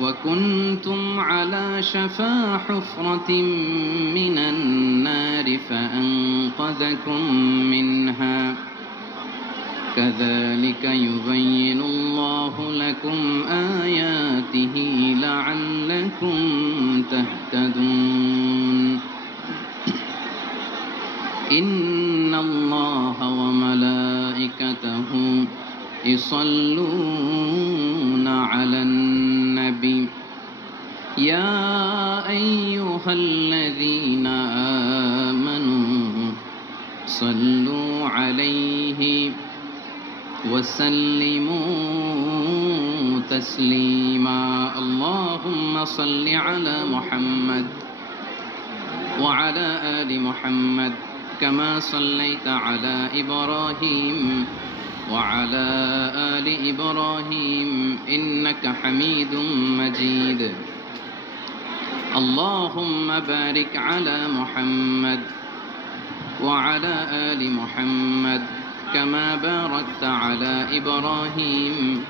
وكنتم على شفا حفرة من النار فأنقذكم منها كذلك يبين الله لكم آياته لعلكم تهتدون إن الله وملائكته يصلون على النبي يا أيها الذين آمنوا صلوا عليه وسلموا تسليما اللهم صل على محمد وعلى آل محمد كما صليت على إبراهيم وعلى آل إبراهيم إنك حميد مجيد اللهم بارك على محمد وعلى آل محمد كما باركت على إبراهيم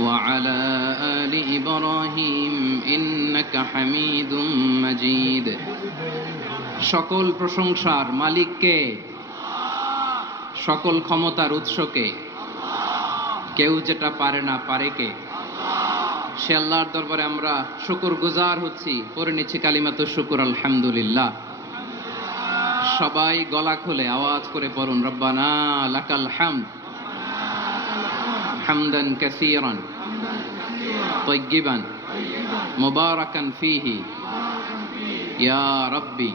وعلى آل إبراهيم إنك حميد مجيد সকল প্রশংসার মালিক কে? সকল ক্ষমতার উৎস কে? কেউ যেটা পারে না পারে কে? সে আল্লাহর দরবারে আমরা শুকরগুজার হচ্ছি, পড়ে নিচ্ছি কালিমাতু শুকর আলহামদুলিল্লাহ। সবাই গলা খুলে আওয়াজ করে পড়ুন, রব্বানা লাকাল হামদ হামদান কাসীরান তাইয়্যিবান মুবারাকান ফীহি ইয়া রাব্বি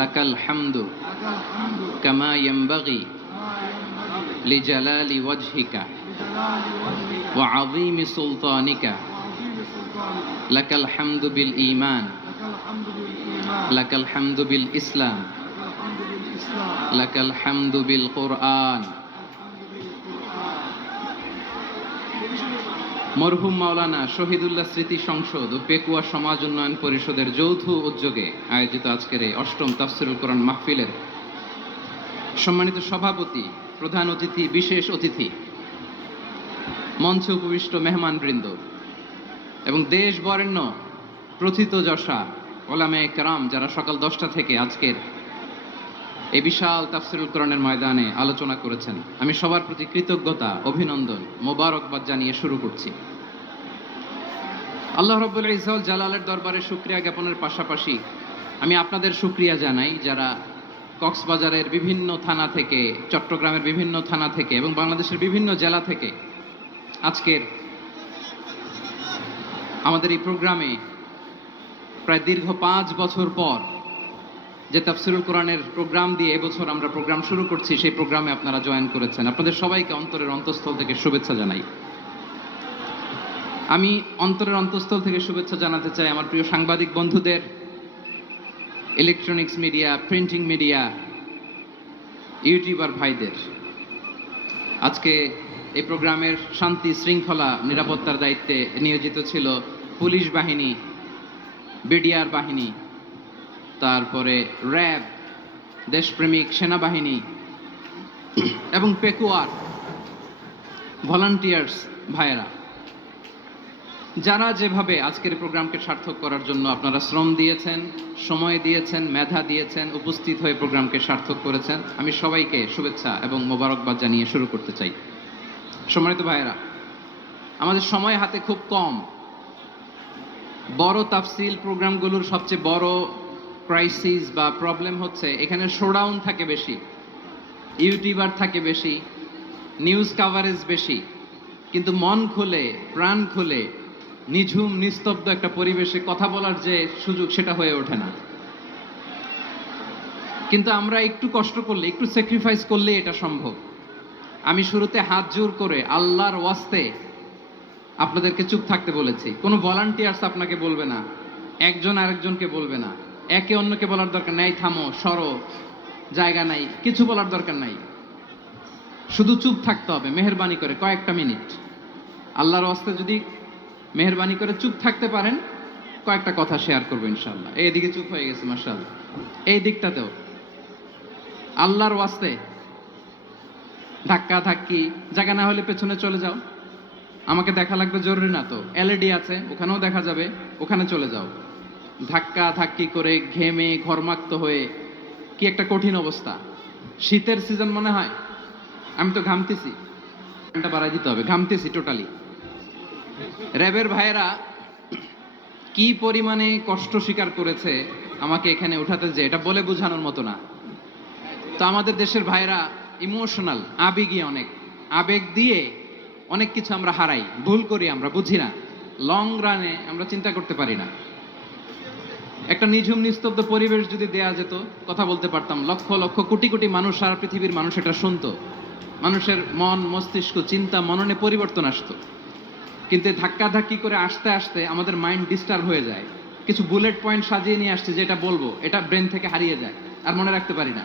লাকাল হামদু কামা ইয়ানবাগি লিজালালি ওয়াজহিকা ওয়া আযীমি সুলতানিকা লাকাল হামদু বিল ঈমান লাকাল হামদু বিল ইসলাম লাকাল হামদু বিল কুরআন। মরহুম মাওলানা শহীদুল্লাহ স্মৃতি সংসদ ও পেকুয়া সমাজ উন্নয়ন পরিষদের যৌথ উদ্যোগে আয়োজিত আজকের এই অষ্টম তাফসীরুল কোরআন মাহফিলের সম্মানিত সভাপতি, প্রধান অতিথি, বিশেষ অতিথি, মঞ্চে উপবিষ্ট মেহমানবৃন্দ এবং দেশ বরেণ্য প্রথিতযশা ওলামায়ে কেরাম যারা সকাল 10টা থেকে আজকের এই বিশাল তাফসীরুল কোরআনের ময়দানে আলোচনা করেছেন, আমি সবার প্রতি কৃতজ্ঞতা, অভিনন্দন, মোবারকবাদ জানিয়ে শুরু করছি। আল্লাহ রাব্বুল ইজ্জত জালালের দরবারে শুকরিয়া জ্ঞাপনের পাশাপাশি আমি আপনাদের শুকরিয়া জানাই যারা কক্সবাজারের বিভিন্ন থানা থেকে, চট্টগ্রামের বিভিন্ন থানা থেকে এবং বাংলাদেশের বিভিন্ন জেলা থেকে আজকের আমাদের এই প্রোগ্রামে প্রায় দীর্ঘ 5 বছর পর যে তাফসীরুল কোরআনের প্রোগ্রাম দিয়ে এবছর আমরা প্রোগ্রাম শুরু করছি, সেই প্রোগ্রামে আপনারা জয়েন করেছেন। আপনাদের সবাইকে অন্তরের অন্তঃস্থল থেকে শুভেচ্ছা জানাই। আমি অন্তরের অন্তঃস্থল থেকে শুভেচ্ছা জানাতে চাই আমার প্রিয় সাংবাদিক বন্ধুদের, electronics media, printing media, YouTuber ভাইদের। আজকে এই প্রোগ্রামের শান্তি শৃঙ্খলা নিরাপত্তার দায়িত্বে নিয়োজিত ছিল পুলিশ বাহিনী, বিডিআর বাহিনী, তারপরে র্যাব, দেশপ্রেমিক সেনাবাহিনী এবং পেকুয়ার ভলান্টিয়ার্স ভাইয়েরা, যারা যেভাবে আজকের প্রোগ্রামকে সার্থক করার জন্য আপনারা শ্রম দিয়েছেন, সময় দিয়েছেন, মেধা দিয়েছেন, উপস্থিত হয়ে প্রোগ্রামকে সার্থক করেছেন, আমি সবাইকে শুভেচ্ছা এবং মোবারকবাদ জানিয়ে শুরু করতে চাই। সম্মানিত ভাইয়েরা, আমাদের সময় হাতে খুব কম। বড় তাফসীল প্রোগ্রামগুলোর সবচেয়ে বড় ক্রাইসিস বা প্রবলেম হচ্ছে এখানে শোডাউন থাকে বেশি, ইউটিউবার থাকে বেশি, নিউজ কাভারেজ বেশি, কিন্তু মন খুলে, প্রাণ খুলে, নিঝুম নিস্তব্ধ একটা পরিবেশে কথা বলার যে সুযোগ, সেটা হয়ে ওঠে না। কিন্তু আমরা একটু কষ্ট করলে, একটু স্যাক্রিফাইস করলে এটা সম্ভব। আমি শুরুতে হাত জোর করে আল্লাহর ওয়াস্তে আপনাদেরকে চুপ থাকতে বলেছি। কোনো ভলান্টিয়ার্স আপনাকে বলবে না, একজন আরেকজনকে বলবে না, একে অন্যকে বলার দরকার নাই, থামো, সরো, জায়গা নাই, কিছু বলার দরকার নাই। শুধু চুপ থাকতে হবে মেহেরবানি করে কয়েকটা মিনিট। আল্লাহর ওয়াস্তে যদি মেহেরবানি করে চুপ থাকতে পারেন, কয়েকটা কথা শেয়ার করবো ইনশাআল্লাহ। এইদিকে চুপ হয়ে গেছে মাশাআল্লাহ, এই দিকটাতেও আল্লাহর ওয়াস্তে ধাক্কা ধাক্কি, জায়গা না হলে পেছনে চলে যাও। আমাকে দেখা লাগবে জরুরি না তো, এলইডি আছে, ওখানেও দেখা যাবে, ওখানে চলে যাও। ধাক্কা ধাক্কি করে ঘেমে ঘর্মাক্ত হয়ে কি একটা কঠিন অবস্থা। শীতের সিজন মনে হয়, আমি তো ঘামতেছি, ফ্যানটা বাড়াই দিতে হবে, ঘামতেছি টোটালি। র্যাবের ভাইয়েরা কি পরিমাণে কষ্ট স্বীকার করেছে আমাকে এখানে উঠাতে, যে এটা বলে বোঝানোর মতো না। তো আমাদের দেশের ভাইরা ইমোশনাল, আবেগী অনেক, আবেগ দিয়ে অনেক কিছু আমরা হারাই, ভুল করি, আমরা বুঝি না, লং রানে আমরা চিন্তা করতে পারি না। একটা নিঝুম নিস্তব্ধ পরিবেশ যদি দেয়া যেত, কথা বলতে পারতাম, লক্ষ লক্ষ কোটি কোটি মানুষ, সারা পৃথিবীর মানুষ এটা শুনতো, মানুষের মন মস্তিষ্ক চিন্তা মননে পরিবর্তন আসতো। কিন্তু ধাক্কা ধাক্কি করে আসতে আসতে আমাদের মাইন্ড ডিস্টার্ব হয়ে যায়। কিছু বুলেট পয়েন্ট সাজিয়ে নিয়ে আসছে, যেটা বলবো এটা ব্রেন থেকে হারিয়ে যায়, আর মনে রাখতে পারি না।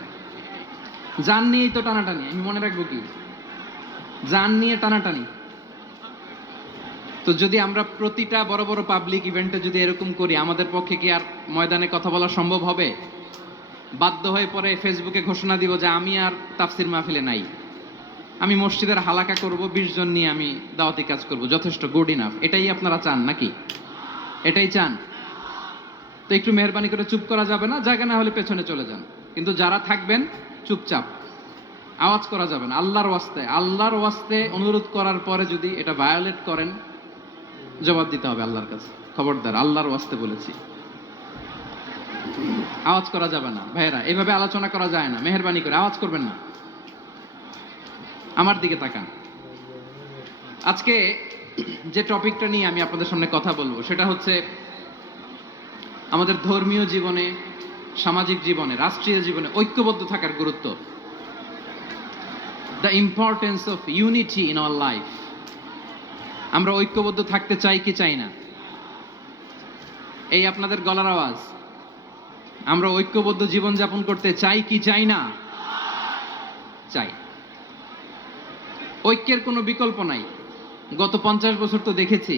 জান নিয়েই তো টানাটানি, আমি মনে রাখবো কি? জান নিয়ে টানাটানি। তো যদি আমরা প্রতিটা বড় বড় পাবলিক ইভেন্টে যদি এরকম করি, আমাদের পক্ষে কি আর ময়দানে কথা বলা সম্ভব হবে? বাধ্য হয়ে পরে ফেসবুকে ঘোষণা দিব যে আমি আর তাফসির মাহফিলে নাই, আমি মসজিদের হালাকা করব, 20 জন নিয়ে আমি দাওয়াতি কাজ করব, যথেষ্ট, গুড ইনাফ। এটাই আপনারা চান নাকি? এটাই চান? তো একটু মেহরবানি করে চুপ করা যাবে না? জায়গা না হলে পেছনে চলে যান, কিন্তু যারা থাকবেন চুপচাপ, আওয়াজ করা যাবে না। আল্লাহর ওয়াস্তে, আল্লাহর ওয়াস্তে অনুরোধ করার পরে যদি এটা ভায়োলেট করেন, জবাব দিতে হবে আল্লাহর কাছে। খবরদার, আল্লাহর ওয়াস্তে বলেছি, আওয়াজ করা যাবে না। ভাইয়েরা, এইভাবে আলোচনা করা যায় না, মেহরবানি করে আওয়াজ করবেন না। আমার দিকে তাকান। আজকে যে টপিকটা নিয়ে আমি আপনাদের সামনে কথা বলবো, সেটা হচ্ছে আমাদের ধর্মীয় জীবনে, সামাজিক জীবনে, রাষ্ট্রীয় জীবনে ঐক্যবদ্ধ থাকার গুরুত্ব। The importance of unity in our life. আমরা ঐক্যবদ্ধ থাকতে চাই কি চাই না? এই আপনাদের গলার আওয়াজ। আমরা ঐক্যবদ্ধ জীবনযাপন করতে চাই কি চাই না? চাই। ঐক্যের কোনো বিকল্প নাই। গত 50 বছর তো দেখেছি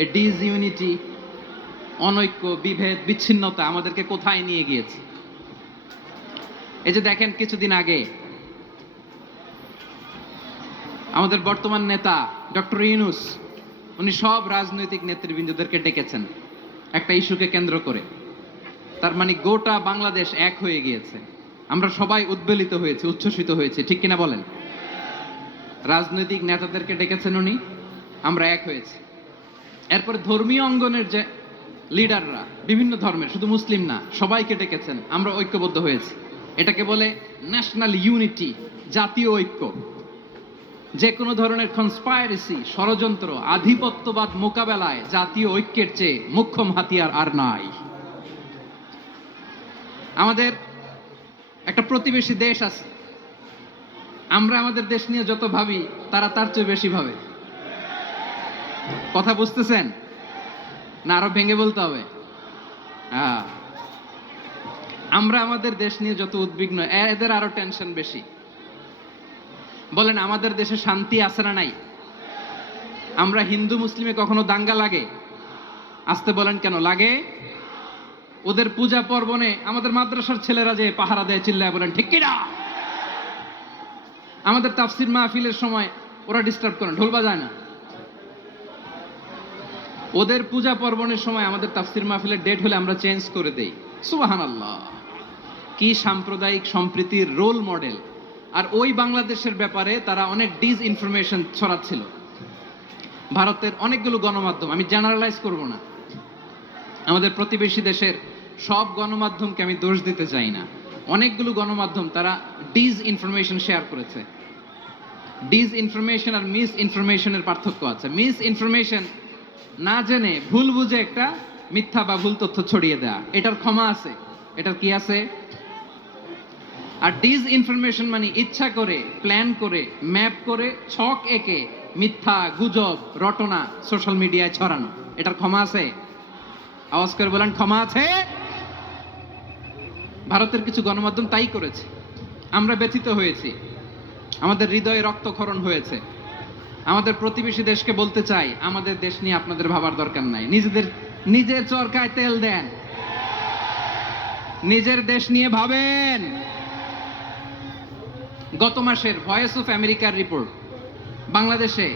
এই ডিসইউনিটি, অনৈক্য, বিভেদ, বিচ্ছিন্নতা আমাদেরকে কোথায় নিয়ে গিয়েছে। এই যে দেখেন, কিছুদিন আগে আমাদের বর্তমান নেতা ডক্টর ইউনূস, উনি সব রাজনৈতিক নেতৃবৃন্দদেরকে ডেকেছেন একটা ইস্যুকে কেন্দ্র করে। তার মানে গোটা বাংলাদেশ এক হয়ে গিয়েছে। আমরা সবাই উদ্বেলিত হয়েছি, উচ্ছ্বসিত হয়েছি, ঠিক কিনা বলেন? রাজনৈতিক নেতাদেরকে ডেকেছেন উনি, আমরা এক হয়েছি। এরপরে ধর্মীয় অঙ্গনের যে লিডাররা, বিভিন্ন ধর্মের, শুধু মুসলিম না, সবাইকে ডেকেছেন, আমরা ঐক্যবদ্ধ হয়েছি। এটাকে বলে ন্যাশনাল ইউনিটি, জাতীয় ঐক্য। যে কোনো ধরনের কনস্পাইরেসি, ষড়যন্ত্র, আধিপত্যবাদ মোকাবেলায় জাতীয় ঐক্যের চেয়ে মোক্ষম হাতিয়ার আর নাই। আমাদের একটা প্রতিবেশী দেশ আছে, আমরা আমাদের দেশ নিয়ে যত ভাবি, তারা তার চেয়ে বেশি ভাবে। কথা বুঝতেছেন না? আরো ভেঙে বলতে হবে। আমরা আমাদের দেশ নিয়ে যত উদ্বিগ্ন, এদের আরো টেনশন বেশি। বলেন, আমাদের দেশে শান্তি আছে না নাই? আমরা হিন্দু মুসলিমে কখনো দাঙ্গা লাগে? আসতে বলেন, কেন লাগে? ওদের পূজা পার্বণে আমাদের মাদ্রাসার ছেলেরা যে পাহারা দেয়, চিল্লায় বলেন ঠিক কিনা? আমাদের তাফসির মাহফিলের সময় ওরা ডিস্টার্ব করেন, ঢোল বাজায় না। ওদের পূজা পার্বণের সময় আমাদের তাফসির মাহফিলের ডেট হলে আমরা চেঞ্জ করে দেই। সুবহানাল্লাহ, কি সাম্প্রদায়িক সম্প্রীতির রোল মডেল। আর ওই বাংলাদেশের ব্যাপারে তারা অনেক ডিসইনফরমেশন ছড়াচ্ছিল। ভারতের অনেকগুলো গণমাধ্যম, আমি জেনারেলাইজ করব না, আমাদের প্রতিবেশী দেশের সব গণমাধ্যমকে আমি দোষ দিতে চাই না, অনেকগুলো গণমাধ্যম তারা ডিসইনফরমেশন শেয়ার করেছে। ডিসইনফরমেশন আর মিস ইনফরমেশনের পার্থক্য আছে। মিস ইনফরমেশন না জেনে ভুল বুঝে একটা মিথ্যা বা ভুল তথ্য ছড়িয়ে দেয়া, এটার ক্ষমা আছে, এটার কি আছে? আর ডিসইনফরমেশন মানে ইচ্ছা করে, প্ল্যান করে, ম্যাপ করে, ছক এঁকে মিথ্যা, গুজব, রটনা সোশ্যাল মিডিয়ায় ছড়ানো, এটার ক্ষমা আছে? আওয়াজ করে বলেন, ক্ষমা আছে? ভারতের কিছু গণমাধ্যম তাই করেছে। আমরা ব্যথিত হয়েছি, আমাদের হৃদয়ে রক্তক্ষরণ হয়েছে। আমাদের প্রতিবেশী দেশকে বলতে চাই, আমাদের দেশ নিয়ে আপনাদের ভাবার দরকার নাই। নিজের চরকায় তেল দেন, নিজের দেশ নিয়ে ভাবেন। গত মাসের ভয়েস অফ আমেরিকার রিপোর্ট, বাংলাদেশে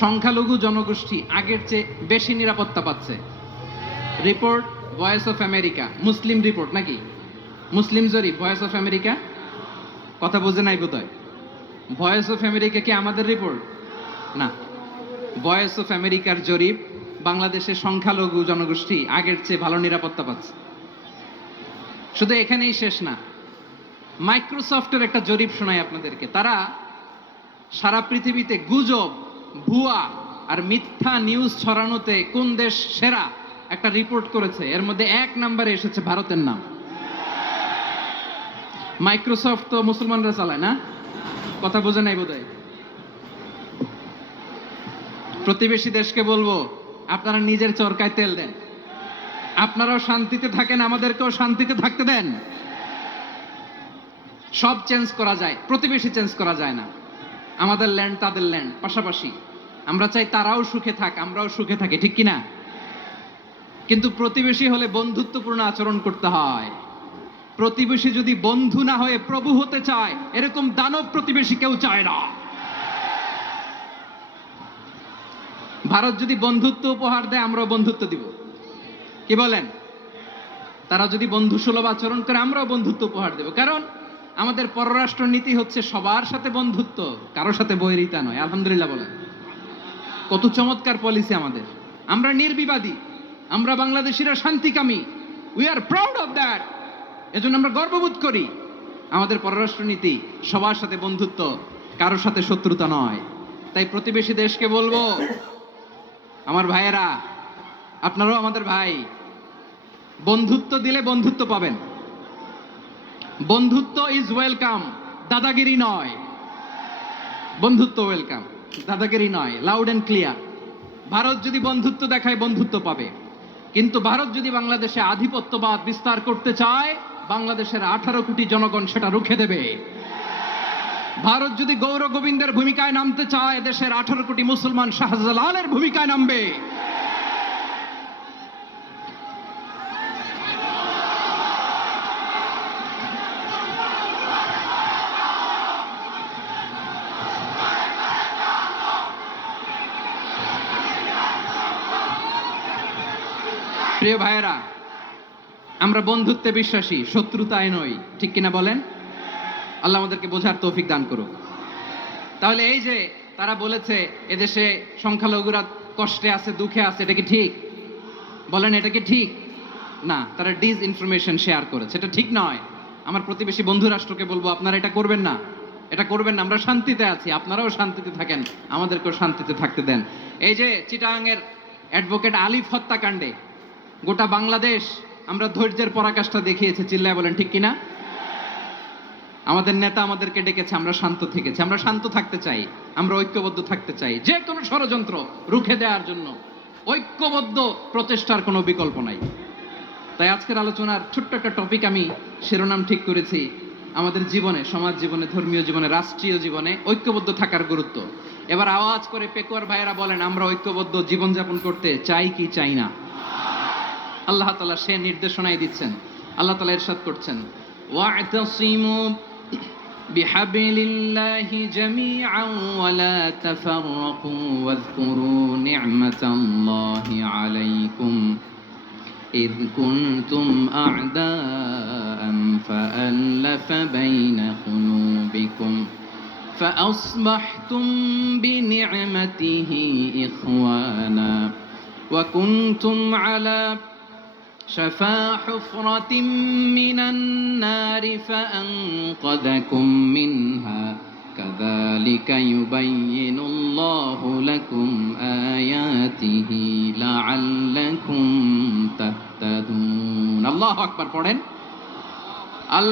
সংখ্যালঘু জনগোষ্ঠী আগের চেয়ে বেশি নিরাপত্তা পাচ্ছে। Report voice of America, Muslim report নাকি মুসলিম জরিপ, ভয়েস অফ আমেরিকা। কথা বোঝে নাই বোধহয়। ভয়েস অফ আমেরিকা কি আমাদের রিপোর্ট না? ভয়েস অফ আমেরিকার জরিপ, বাংলাদেশের সংখ্যালঘু জনগোষ্ঠী আগের চেয়ে ভালো নিরাপত্তা পাচ্ছে। শুধু এখানেই শেষ না, মাইক্রোসফটের একটা জরিপ শোনাই আপনাদেরকে। তারা সারা পৃথিবীতে গুজব, ভুয়া আর মিথ্যা নিউজ ছড়ানোতে কোন দেশ সেরা একটা রিপোর্ট করেছে। এর মধ্যে 1 নম্বরে এসেছে ভারতের নাম। মাইক্রোসফট তো মুসলমানরা চালায় না? কথা বোঝে নাই বোধহয়। প্রতিবেশী দেশকে বলবো, আপনারা নিজের চরকায় তেল দেন, আপনারাও শান্তিতে থাকেন, আমাদেরকেও শান্তিতে থাকতে দেন। সব চেঞ্জ করা যায়, প্রতিবেশী চেঞ্জ করা যায় না। আমাদের ল্যান্ড তাদের ল্যান্ড, পাশাপাশি। আমরা চাই তারাও সুখে থাক, আমরাও সুখে থাকি, ঠিক কিনা? কিন্তু প্রতিবেশী হলে বন্ধুত্বপূর্ণ আচরণ করতে হয়। প্রতিবেশী যদি বন্ধু না হয়ে প্রভু হতে চায়, এরকম দানব প্রতিবেশী কেউ চায় না। ভারত যদি বন্ধুত্ব উপহার দেয়, আমরাও বন্ধুত্ব দিব, কি বলেন? তারা যদি বন্ধু সুলভ আচরণ করে, আমরাও বন্ধুত্ব উপহার দেব। কারণ আমাদের পররাষ্ট্র নীতি হচ্ছে সবার সাথে বন্ধুত্ব, কারোর সাথে বৈরিতা নয়। আলহামদুলিল্লাহ বলেন, কত চমৎকার পলিসি আমাদের। আমরা নির্বিবাদী, আমরা বাংলাদেশিরা শান্তিকামী। We are proud of that. এজন্য আমরা গর্ববোধ করি। আমাদের পররাষ্ট্র নীতি সবার সাথে বন্ধুত্ব, কারোর সাথে শত্রুতা নয়। তাই প্রতিবেশী দেশকে বলবো, আমার ভাইয়েরা, আপনারাও আমাদের ভাই, বন্ধুত্ব দিলে বন্ধুত্ব পাবেন। বন্ধুত্ব ইজ ওয়েলকাম, দাদাগিরি নয়। বন্ধুত্ব ওয়েলকাম, দাদাগিরি নয়। Loud and clear. ভারত যদি বন্ধুত্ব দেখায়, বন্ধুত্ব পাবে। কিন্তু ভারত যদি বাংলাদেশে আধিপত্যবাদ বিস্তার করতে চায়, বাংলাদেশের 18 কোটি জনগণ সেটা রুখে দেবে। ভারত যদি গৌর গোবিন্দের ভূমিকায় নামতে চায়, দেশের 18 কোটি মুসলমান শাহজালালের ভূমিকায় নামবে। প্রিয় ভাইয়েরা, আমরা বন্ধুত্বে বিশ্বাসী, শত্রুতায় নই, ঠিক কিনা বলেন? আল্লাহ আমাদেরকে বোঝার তৌফিক দান করুক। তাহলে এই যে তারা বলেছে এদেশে সংখ্যালঘুরা কষ্টে আছে, দুঃখে আছে, এটা কি ঠিক? বলেন, এটা কি ঠিক? না, তারা ডিস ইনফরমেশন শেয়ার করেছে, এটা ঠিক নয়। আমার প্রতিবেশী বন্ধু রাষ্ট্রকে বলবো, আপনারা এটা করবেন না, এটা করবেন না। আমরা শান্তিতে আছি, আপনারাও শান্তিতে থাকেন, আমাদেরকেও শান্তিতে থাকতে দেন। এই যে চিটাগাংয়ের অ্যাডভোকেট আলিফ হত্যাকাণ্ডে গোটা বাংলাদেশ আমরা ধৈর্যের পরাকাষ্ঠা দেখিয়েছে, চিল্লায় বলেন ঠিক কিনা? আমাদের নেতা আমাদেরকে ডেকেছে, আমরা শান্ত থেকেছি। আমরা শান্ত থাকতে চাই, আমরা ঐক্যবদ্ধ থাকতে চাই। যে কোনো ষড়যন্ত্র রুখে দেওয়ার জন্য ঐক্যবদ্ধ প্রচেষ্টার কোনো বিকল্প নাই। তাই আজকের আলোচনার ছোট্ট একটা টপিক আমি শিরোনাম ঠিক করেছি, আমাদের জীবনে, সমাজ জীবনে, ধর্মীয় জীবনে, রাষ্ট্রীয় জীবনে ঐক্যবদ্ধ থাকার গুরুত্ব। এবার আওয়াজ করে পেকুয়ার ভাইয়েরা বলেন, আমরা ঐক্যবদ্ধ জীবনযাপন করতে চাই কি চাই না? আল্লাহ তাআলা সে নির্দেশনাই দিচ্ছেন। আল্লাহ তাআলা ইরশাদ করছেন, ওয়া'তাসিমু বিহাবলিল্লাহি জামিআন ওয়া লা তাফাররাকু ওয়াযকুরু নি'মাতাল্লাহি আলাইকুম إذ كنتم أعداء فألف بين قلوبكم فأصبحتم بنعمته إخوانا وكنتم على شفا حفرة من النار فأنقذكم منها كذلك يبين الله لكم آياته لعلكم تهتدون। الله أكبر পড়েন।